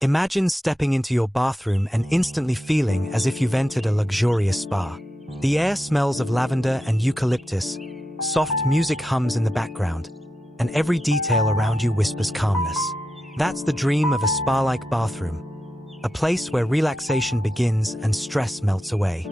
Imagine stepping into your bathroom and instantly feeling as if you've entered a luxurious spa. The air smells of lavender and eucalyptus, soft music hums in the background, and every detail around you whispers calmness. That's the dream of a spa-like bathroom, a place where relaxation begins and stress melts away.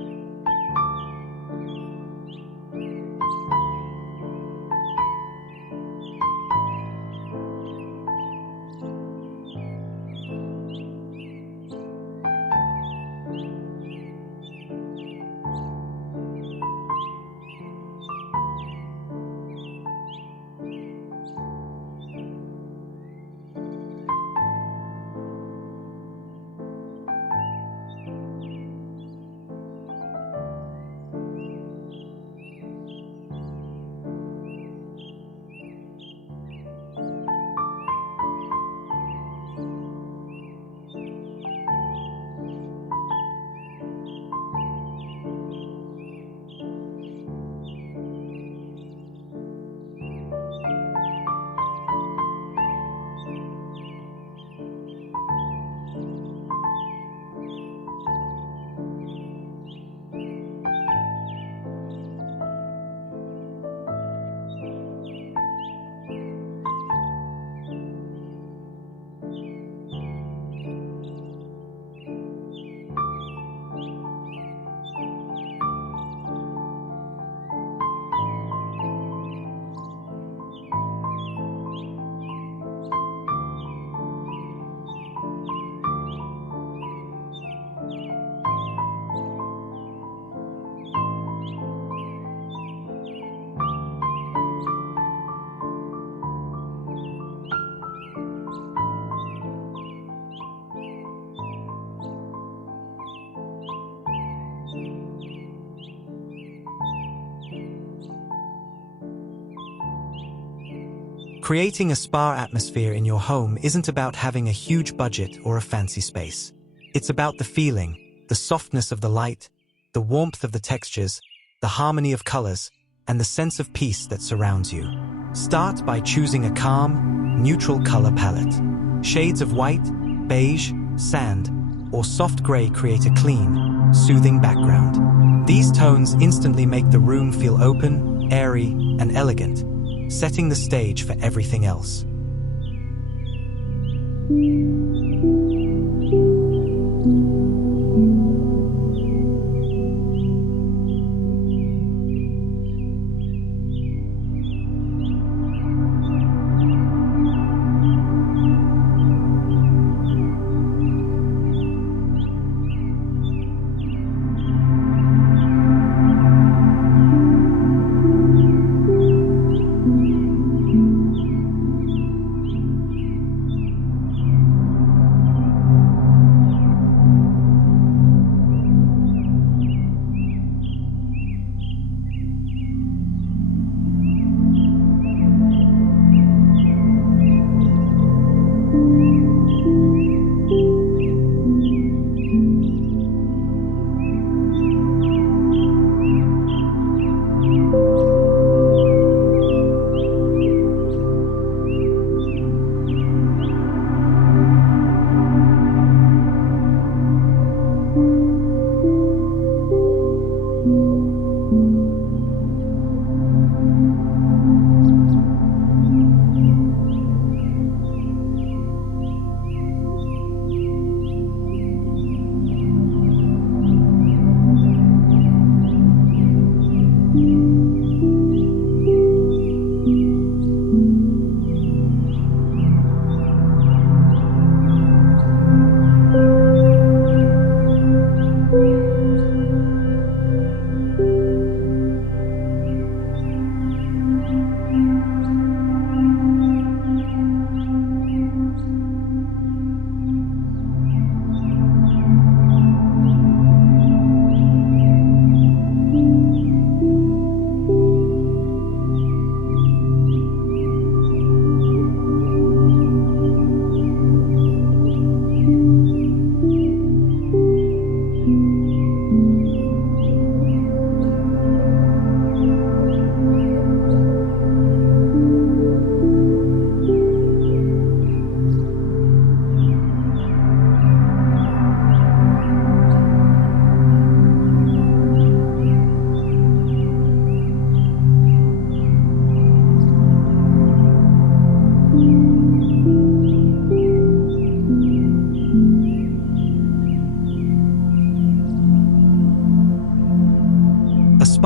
Creating a spa atmosphere in your home isn't about having a huge budget or a fancy space. It's about the feeling, the softness of the light, the warmth of the textures, the harmony of colors, and the sense of peace that surrounds you. Start by choosing a calm, neutral color palette. Shades of white, beige, sand, or soft gray create a clean, soothing background. These tones instantly make the room feel open, airy, and elegant, setting the stage for everything else.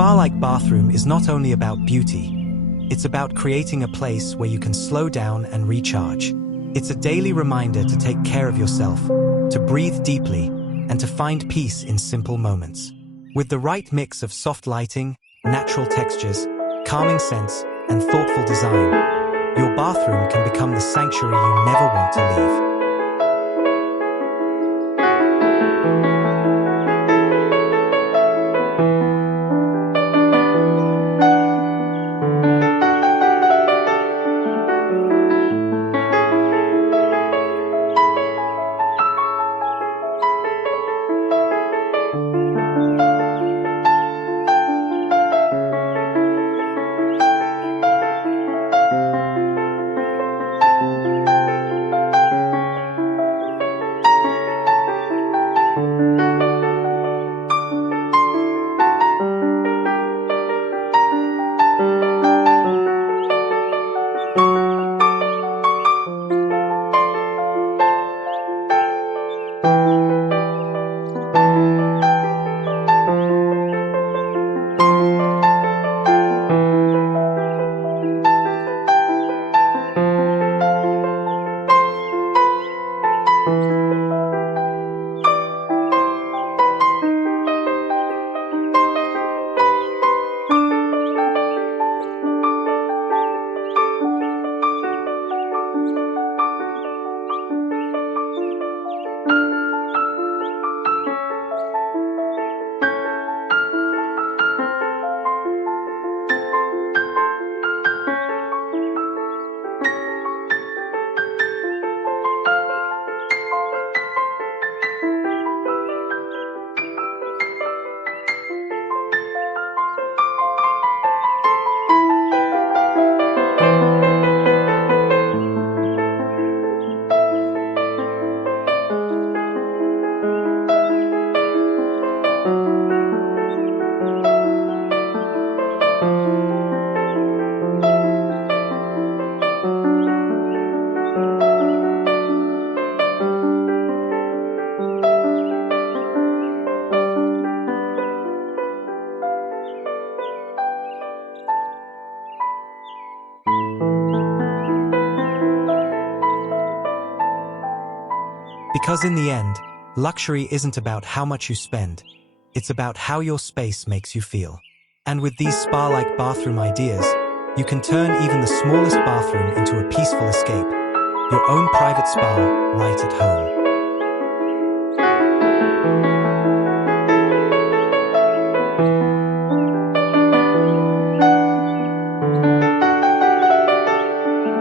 spa-like bathroom is not only about beauty, it's about creating a place where you can slow down and recharge. It's a daily reminder to take care of yourself, to breathe deeply, and to find peace in simple moments. With the right mix of soft lighting, natural textures, calming scents, and thoughtful design, your bathroom can become the sanctuary you never want to leave. Because in the end, luxury isn't about how much you spend, it's about how your space makes you feel. And with these spa-like bathroom ideas, you can turn even the smallest bathroom into a peaceful escape, your own private spa right at home.